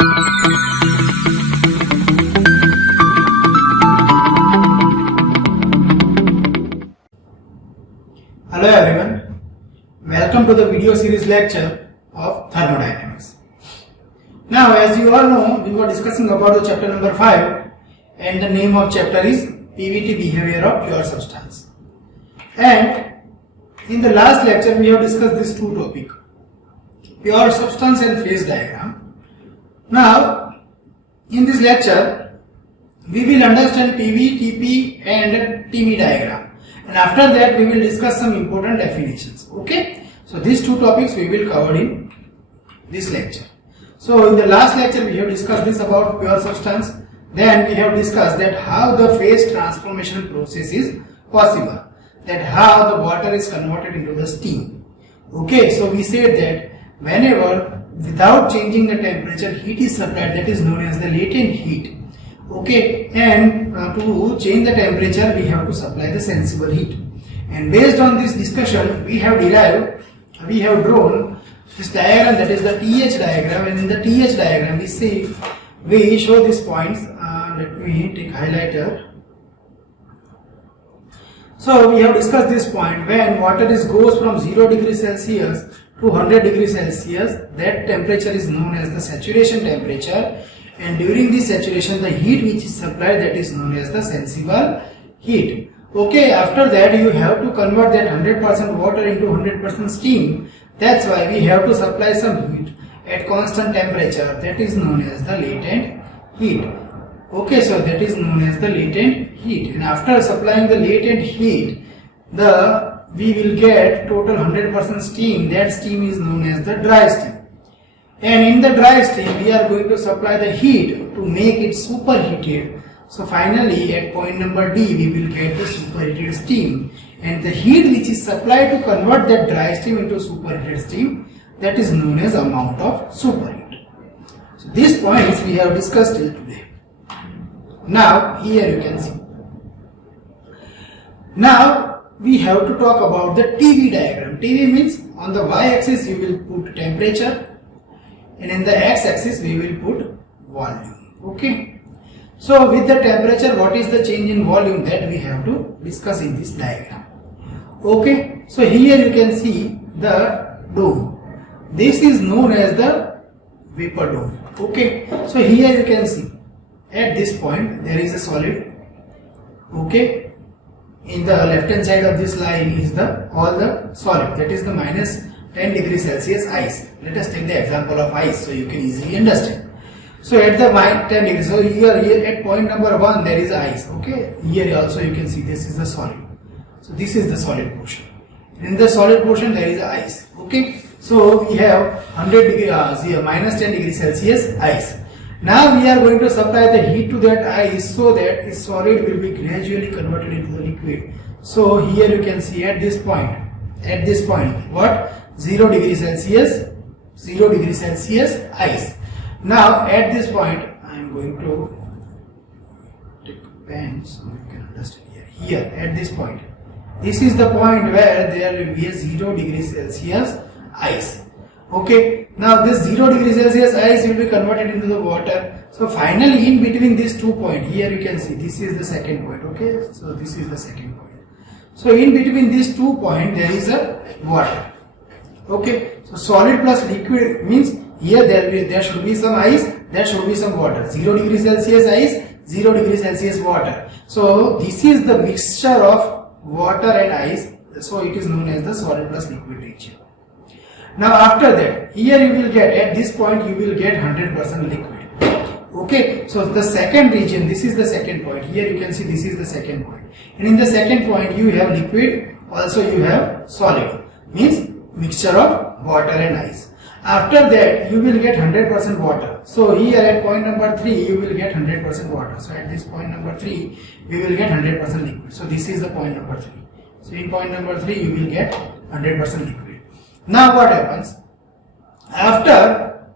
Hello everyone, welcome to the video series lecture of thermodynamics. Now, as you all know, we were discussing about the chapter number 5 and the name of chapter is PVT behavior of pure substance. And in the last lecture we have discussed these two topics, pure substance and phase diagram. Now, in this lecture we will understand PV, TP and TB diagram. And after that we will discuss some important definitions. Okay, so these two topics we will cover in this lecture. So in the last lecture we have discussed this about pure substance. Then we have discussed that how the phase transformation process is possible, that how the water is converted into the steam. Okay, so we said that whenever without changing the temperature heat is supplied, that is known as the latent heat. Okay, and to change the temperature we have to supply the sensible heat, and based on this discussion we have drawn this diagram, that is the TH diagram. And in the TH diagram we show these points. Let me take highlighter. So we have discussed this point, when water goes from 0 degrees Celsius to 100 degrees Celsius, that temperature is known as the saturation temperature. And during this saturation, the heat which is supplied, that is known as the sensible heat. Okay, after that you have to convert that 100% water into 100% steam. That's why we have to supply some heat at constant temperature, that is known as the latent heat. Okay, so that is known as the latent heat. And after supplying the latent heat, we will get total 100% steam. That steam is known as the dry steam. And in the dry steam we are going to supply the heat to make it superheated. So finally at point number D we will get the superheated steam, and the heat which is supplied to convert that dry steam into superheated steam, that is known as amount of superheat. So these points we have discussed till today. Now here you can see. Now we have to talk about the TV diagram. TV means on the y-axis you will put temperature, and in the x-axis we will put volume. Okay, so with the temperature, what is the change in volume, that we have to discuss in this diagram. Okay, so here you can see the dome. This is known as the vapor dome. Okay, so here you can see at this point there is a solid. Okay, in the left hand side of this line is all the solid, that is the minus 10 degrees Celsius ice. Let us take the example of ice so you can easily understand. So at the 10 degrees, so here at point number 1 there is ice. Okay, here also you can see this is the solid. So this is the solid portion. In the solid portion there is ice. Okay, so we have 100 degree, minus 10 degrees Celsius ice. Now we are going to supply the heat to that ice so that its solid will be gradually converted into the liquid. So here you can see at this point what? 0 degrees Celsius ice. Now at this point I am going to take a pen so you can understand here. Here at this point, this is the point where there will be a 0 degrees Celsius ice. Okay, now this 0 degrees Celsius ice will be converted into the water. So finally in between these 2 points, here you can see this is the second point. Okay, so this is the second point. So in between these 2 points there is a water. Okay, so solid plus liquid means here there should be some ice, there should be some water. 0 degrees Celsius ice, 0 degrees Celsius water. So this is the mixture of water and ice. So it is known as the solid plus liquid region. Now after that, here you will get, at this point you will get 100% liquid. Okay, so the second region, this is the second point. Here you can see this is the second point. And in the second point you have liquid, also you have solid, means mixture of water and ice. After that you will get 100% water. So here at point number 3 you will get 100% water. So at this point number 3 we will get 100% liquid. So this is the point number 3. So in point number 3 you will get 100% liquid. Now what happens? After,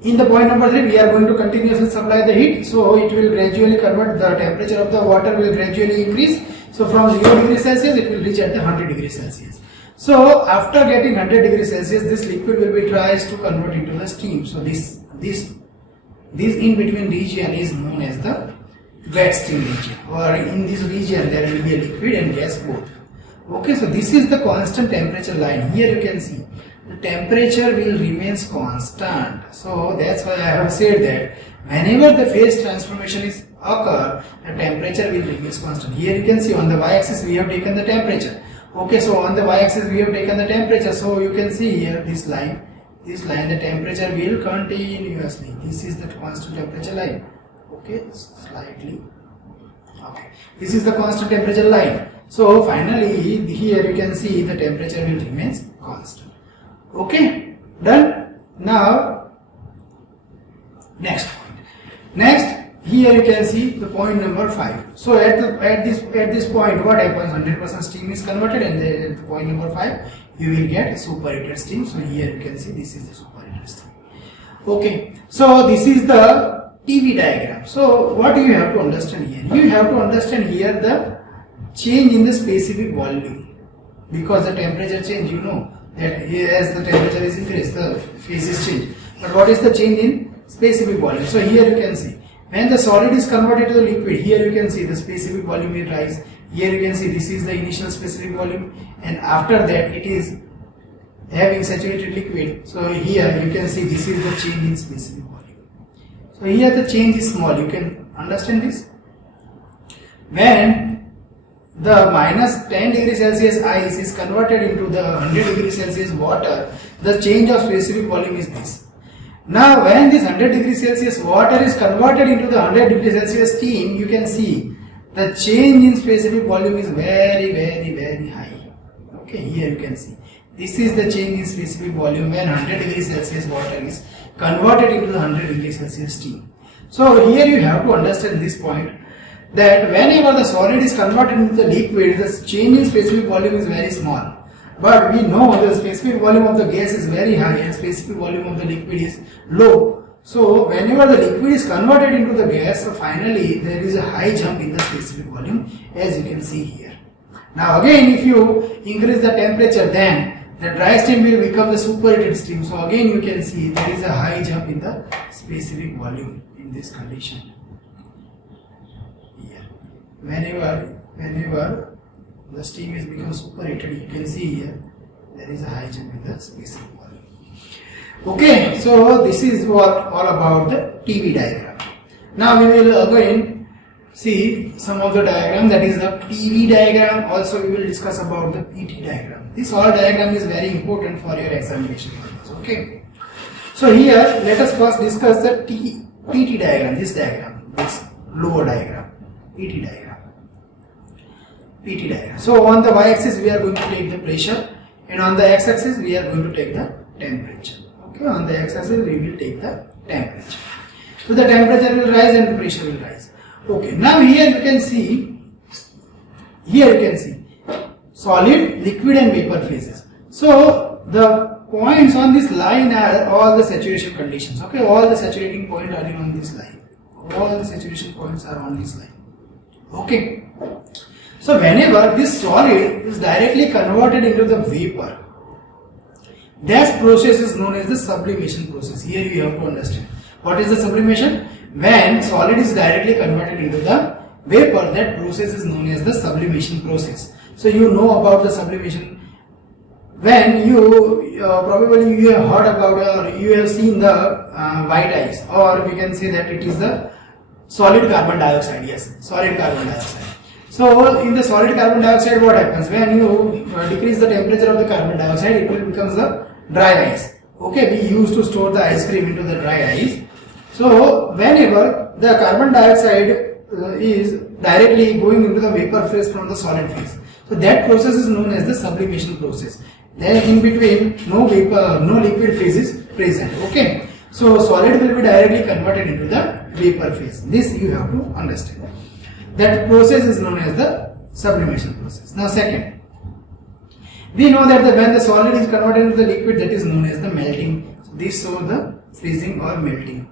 in the point number 3 we are going to continuously supply the heat. So it will gradually convert, the temperature of the water will gradually increase. So from 0 degrees Celsius it will reach at the 100 degrees Celsius. So after getting 100 degrees Celsius, this liquid will be tries to convert into the steam. So this this in between region is known as the wet steam region, or in this region there will be a liquid and gas both. Okay, so this is the constant temperature line. Here you can see the temperature will remains constant. So that's why I have said that whenever the phase transformation is occur, the temperature will remain constant. Here you can see on the y-axis we have taken the temperature. Okay, so on the y-axis we have taken the temperature. So you can see here this line, the temperature will continuously. This is the constant temperature line. Okay, slightly. Okay, this is the constant temperature line. So finally here you can see the temperature will remain constant. Okay, done. Now next point. Next, here you can see the point number 5. So at this point what happens? 100% steam is converted, and at the point number 5 you will get superheated steam. So here you can see this is the superheated steam. Okay, so this is the TV diagram. So what do you have to understand here? You have to understand here the change in the specific volume, because the temperature change, you know that here as the temperature is increased, the phase is changed. But what is the change in specific volume? So here you can see when the solid is converted to the liquid, here you can see the specific volume will rise. Here you can see this is the initial specific volume, and after that it is having saturated liquid. So here you can see this is the change in specific volume. So here the change is small. You can understand this. When the minus 10 degrees Celsius ice is converted into the 100 degrees Celsius water, the change of specific volume is this. Now when this 100 degrees Celsius water is converted into the 100 degrees Celsius steam, you can see the change in specific volume is very high. Okay, here you can see this is the change in specific volume when 100 degrees Celsius water is converted into the 100 degrees Celsius steam. So here you have to understand this point, that whenever the solid is converted into the liquid, the change in specific volume is very small. But we know the specific volume of the gas is very high and specific volume of the liquid is low. So whenever the liquid is converted into the gas, so finally there is a high jump in the specific volume, as you can see here. Now again, if you increase the temperature, then the dry steam will become the superheated steam. So again you can see there is a high jump in the specific volume in this condition. Here, whenever the steam is become superheated, you can see here there is a high jump in the specific volume. Okay, so this is what all about the TV diagram. Now we will again see some of the diagram, that is the PV diagram. Also we will discuss about the PT diagram. This all diagram is very important for your examination purpose. Okay, so here let us first discuss the PT diagram, this lower diagram, PT diagram. So on the y-axis we are going to take the pressure, and on the x-axis we are going to take the temperature. Okay, on the x-axis we will take the temperature. So the temperature will rise and the pressure will rise. Okay, now here you can see solid, liquid and vapor phases. So the points on this line are all the saturation conditions. Okay, all the saturating points are on this line. All the saturation points are on this line. Okay, so whenever this solid is directly converted into the vapor, that process is known as the sublimation process. Here you have to understand what is the sublimation. When solid is directly converted into the vapor, that process is known as the sublimation process. So you know about the sublimation when you probably you have heard about or you have seen the white ice, or we can say that it is the solid carbon dioxide. Yes, solid carbon dioxide. So in the solid carbon dioxide, what happens when you decrease the temperature of the carbon dioxide, it will become the dry ice. Okay, we used to store the ice cream into the dry ice. So whenever the carbon dioxide is directly going into the vapor phase from the solid phase, so that process is known as the sublimation process. Then in between no vapor, no liquid phase is present. Okay, so solid will be directly converted into the vapor phase. This you have to understand. That process is known as the sublimation process. Now second, we know that when the solid is converted into the liquid, that is known as the melting. So this shows the freezing or melting.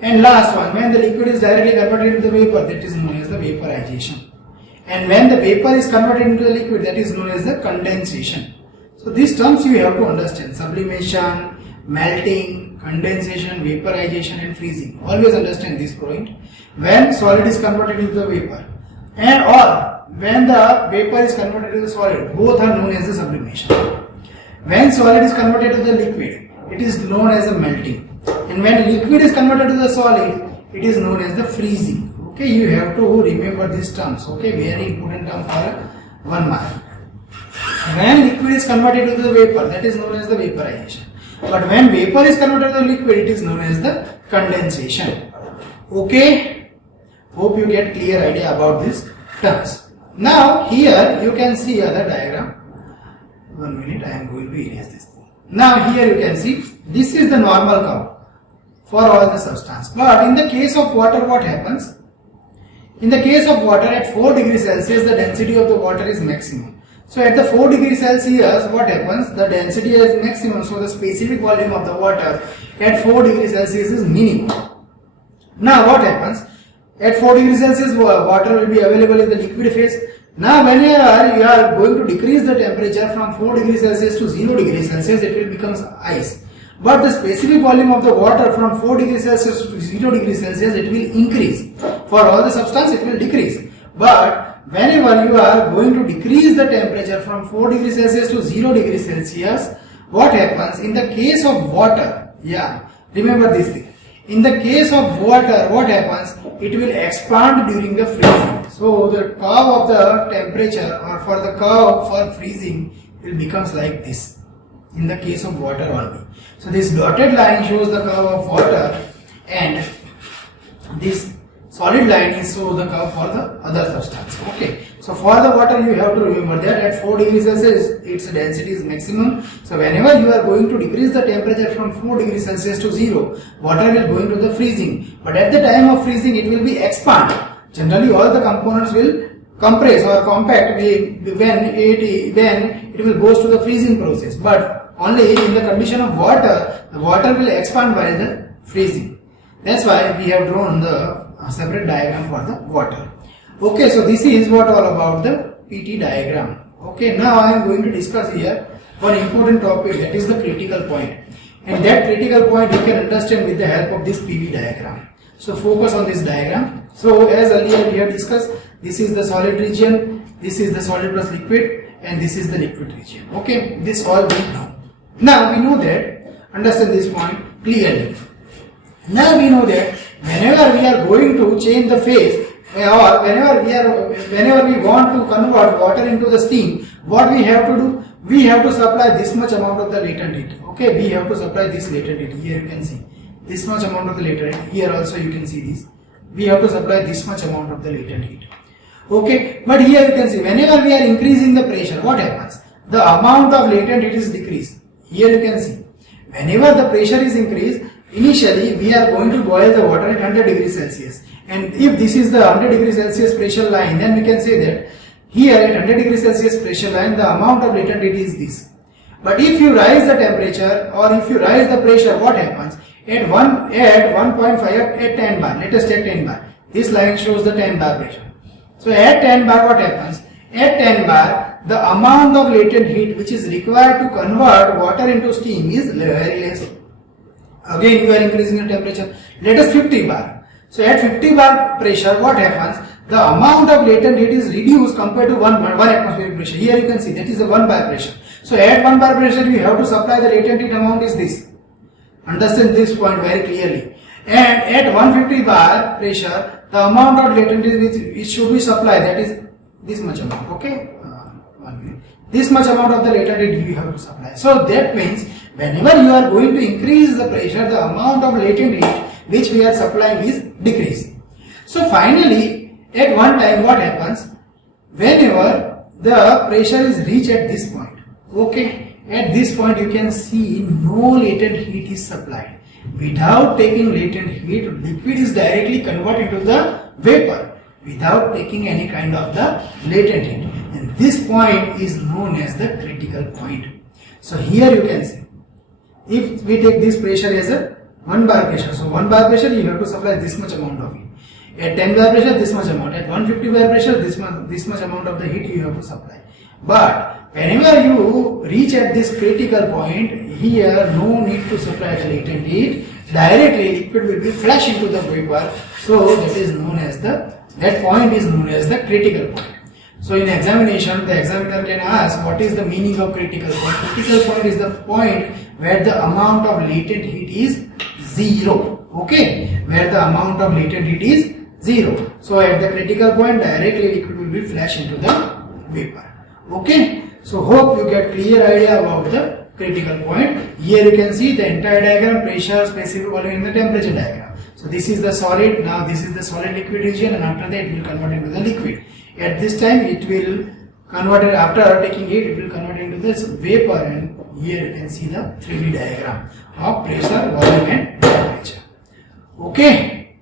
And last one, when the liquid is directly converted into the vapor, that is known as the vaporization. And when the vapor is converted into the liquid, that is known as the condensation. So these terms you have to understand: sublimation, melting, condensation, vaporization and freezing. Always understand this point. When solid is converted into the vapor and or when the vapor is converted to the solid, both are known as the sublimation. When solid is converted to the liquid, it is known as the melting. And when liquid is converted to the solid, it is known as the freezing. Okay, you have to remember these terms. Okay, very important term for 1 mark. When liquid is converted to the vapor, that is known as the vaporization. But when vapor is converted to the liquid, it is known as the condensation. Okay, hope you get clear idea about these terms. Now here you can see other diagram. 1 minute, I am going to erase this thing. Now here you can see this is the normal curve for all the substance. But in the case of water, what happens? In the case of water at 4 degrees Celsius, the density of the water is maximum. So at the 4 degrees Celsius, what happens? The density is maximum. So the specific volume of the water at 4 degrees Celsius is minimum. Now what happens? At 4 degrees Celsius, water will be available in the liquid phase. Now whenever you are going to decrease the temperature from 4 degrees Celsius to 0 degrees Celsius, it will become ice. But the specific volume of the water from 4 degrees Celsius to 0 degrees Celsius, it will increase. For all the substance, it will decrease. But whenever you are going to decrease the temperature from 4 degrees Celsius to 0 degrees Celsius, what happens? In the case of water, remember this thing. In the case of water, what happens? It will expand during the freezing. So the curve of the temperature or for the curve for freezing will becomes like this. In the case of water only. So this dotted line shows the curve of water and this solid line is shows the curve for the other substance. Okay. So for the water you have to remember that at 4 degrees Celsius its density is maximum. So whenever you are going to decrease the temperature from 4 degrees Celsius to 0, water will go into the freezing. But at the time of freezing it will be expand. Generally all the components will compress or compact when it will goes to the freezing process. But only in the condition of water, the water will expand while the freezing. That's why we have drawn the separate diagram for the water. Okay, so this is what all about the PT diagram. Okay, now I am going to discuss here one important topic, that is the critical point. And that critical point you can understand with the help of this PV diagram. So focus on this diagram. So as earlier we have discussed, this is the solid region, this is the solid plus liquid, and this is the liquid region. Okay, this all we know. Now we know that, understand this point clearly. Now we know that whenever we are going to change the phase or whenever we want to convert water into the steam, what we have to do? We have to supply this much amount of the latent heat. Okay, we have to supply this latent heat. Here you can see this much amount of the latent heat. Here also you can see this. We have to supply this much amount of the latent heat. Okay, but here you can see whenever we are increasing the pressure, what happens? The amount of latent heat is decreased. Here you can see whenever the pressure is increased, initially we are going to boil the water at 100 degrees Celsius. And if this is the 100 degrees Celsius pressure line, then we can say that here at 100 degrees Celsius pressure line, the amount of latent heat is this. But if you rise the temperature or if you rise the pressure, what happens? At 1.5 at 10 bar, let us take 10 bar. This line shows the 10 bar pressure. So at 10 bar, what happens? At 10 bar, the amount of latent heat which is required to convert water into steam is very less. Again, you are increasing the temperature. Let us 50 bar. So at 50 bar pressure, what happens? The amount of latent heat is reduced compared to 1 atmospheric pressure. Here you can see that is the 1 bar pressure. So at 1 bar pressure, you have to supply the latent heat amount is this. Understand this point very clearly. And at 150 bar pressure, the amount of latent heat which should be supplied, that is this much amount. Okay, 1 minute. This much amount of the latent heat you have to supply. So that means whenever you are going to increase the pressure, the amount of latent heat which we are supplying is decreased. So finally, at one time what happens? Whenever the pressure is reached at this point, okay, at this point you can see no latent heat is supplied. Without taking latent heat, liquid is directly converted to the vapor without taking any kind of the latent heat. And this point is known as the critical point. So here you can see, if we take this pressure as a 1 bar pressure, so 1 bar pressure you have to supply this much amount of heat. At 10 bar pressure this much amount. At 150 bar pressure this much amount of the heat you have to supply. But whenever you reach at this critical point, here no need to supply the latent heat. Directly liquid will be flash into the vapor. So that is known as that point is known as the critical point. So in examination, the examiner can ask what is the meaning of critical point. Critical point is the point where the amount of latent heat is 0. Okay, where the amount of latent heat is 0. So at the critical point, directly liquid will be flash into the vapor. Okay, so hope you get clear idea about the critical point. Here you can see the entire diagram: pressure, specific volume, and the temperature diagram. So this is the solid. Now this is the solid liquid region, and after that it will convert into the liquid. At this time it will convert it, after taking heat it will convert into this vapor, and here you can see the 3D diagram of pressure, volume and temperature. Okay.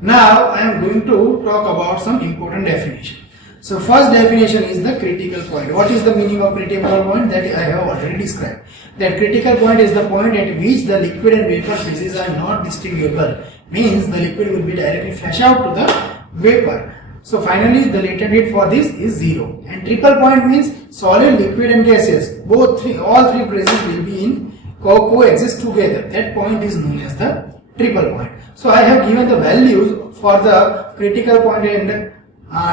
Now I am going to talk about some important definition. So first definition is the critical point. What is the meaning of critical point? That I have already described. That critical point is the point at which the liquid and vapor phases are not distinguishable. Means the liquid will be directly flash out to the vapor. So finally the latent heat for this is 0. And triple point means solid, liquid and gaseous. All three phases will be in coexist together. That point is known as the triple point. So I have given the values for the critical point and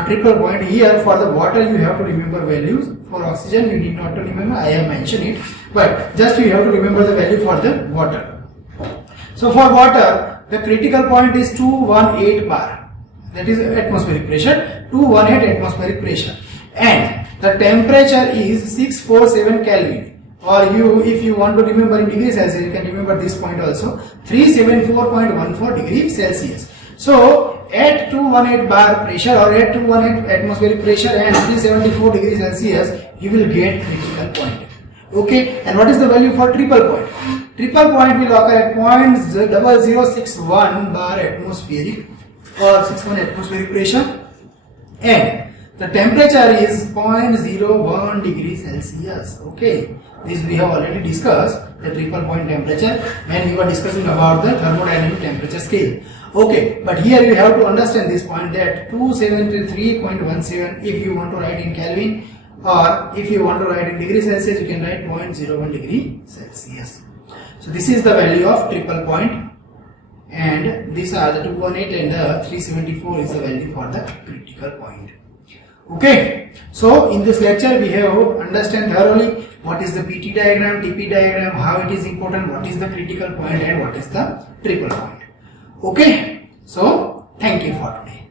triple point. Here for the water you have to remember values. For oxygen you need not to remember, I have mentioned it, but just you have to remember the value for the water. So for water the critical point is 218 bar, that is atmospheric pressure, 218 atmospheric pressure, and the temperature is 647 Kelvin. Or if you want to remember in degrees Celsius, you can remember this point also, 374.14 degrees Celsius. So at 218 bar pressure or at 218 atmospheric pressure and 374 degrees Celsius, you will get critical point. Okay, and what is the value for triple point? Triple point will occur at 0.0061 bar atmospheric or 61 atmospheric pressure, and the temperature is 0.01 degrees Celsius. Okay, this we have already discussed, the triple point temperature, when we were discussing about the thermodynamic temperature scale. Okay, but here you have to understand this point, that 273.17, if you want to write in Kelvin, or if you want to write in degrees Celsius, you can write 0.01 degree Celsius. So this is the value of triple point, and these are the 218 and the 374 is the value for the critical point. Okay, so in this lecture we have understand thoroughly what is the PT diagram, TP diagram, how it is important, what is the critical point and what is the triple point. Okay, so thank you for today.